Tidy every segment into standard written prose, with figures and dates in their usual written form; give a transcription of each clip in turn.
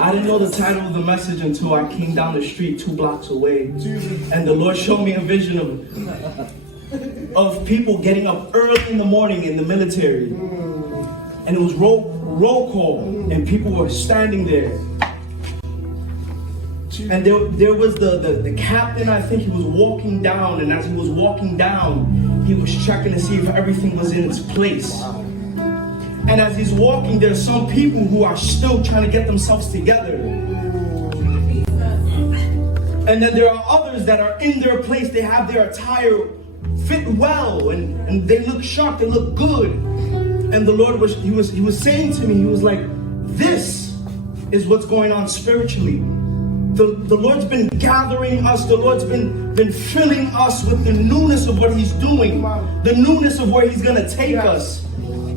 I didn't know the title of the message until I came down the street 2 blocks away. And the Lord showed me a vision of people getting up early in the morning in the military. And it was roll call. And people were standing there. And there was the captain, I think he was walking down. And as he was walking down, he was checking to see if everything was in its place. And as he's walking, there's some people who are still trying to get themselves together. And then there are others that are in their place. They have their attire fit well and they look sharp, they look good. And the Lord was saying to me, he was like, this is what's going on spiritually. The Lord's been gathering us. The Lord's been filling us with the newness of what he's doing. The newness of where he's going to take us.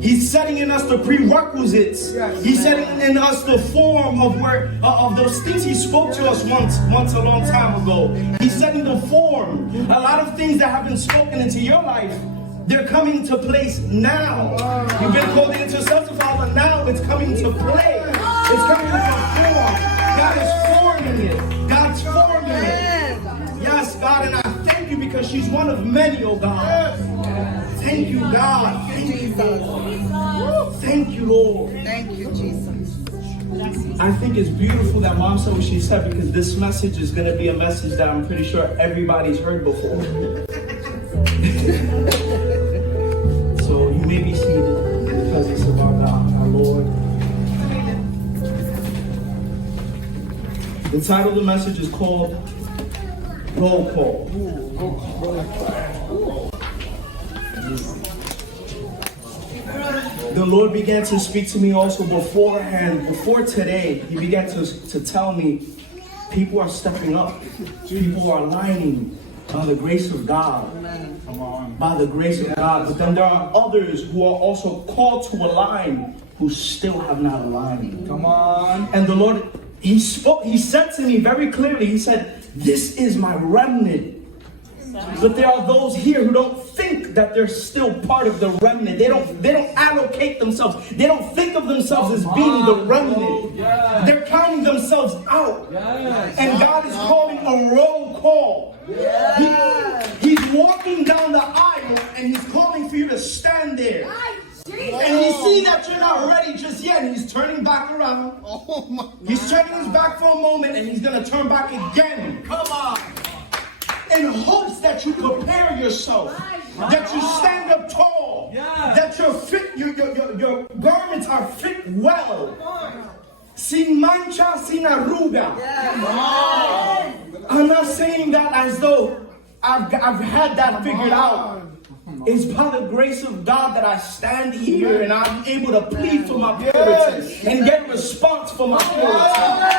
He's setting in us the prerequisites. He's setting in us the form of those things he spoke to us once a long time ago. He's setting the form. A lot of things that have been spoken into your life, they're coming to place now. You've been called to intercessor, Father. Now it's coming to play. It's coming to form. God is forming it. God's forming it. Yes, God, and I thank you because she's one of many, oh God. Thank you, God. Thank you, Lord. Thank you, Lord. Thank you, Jesus. I think it's beautiful that Mom said what she said, because this message is going to be a message that I'm pretty sure everybody's heard before. So you may be seated in the presence of our God, our Lord. The title of the message is called Roll Call. The Lord began to speak to me also beforehand, before today. He began to tell me people are stepping up. People are aligning by the grace of God. By the grace of God. But then there are others who are also called to align who still have not aligned. Come on. And the Lord, he said to me very clearly, he said, this is my remnant. But there are those here who don't think that they're still part of the remnant. They don't allocate themselves. They don't think of themselves as being the remnant. Yes. They're counting themselves out. Yes. And God is calling a roll call. Yes. He's walking down the aisle and he's calling for you to stand there. And he sees that you're not ready just yet, and he's turning back around. He's turning his back for a moment, and he's going to turn back again. Come on. In hopes that you prepare yourself, that you stand up tall, that you're fit, your garments are fit well. Sin mancha, sin arruga. I'm not saying that as though I've had that figured out. It's by the grace of God that I stand here and I'm able to plead for my purity and get a response for my purity.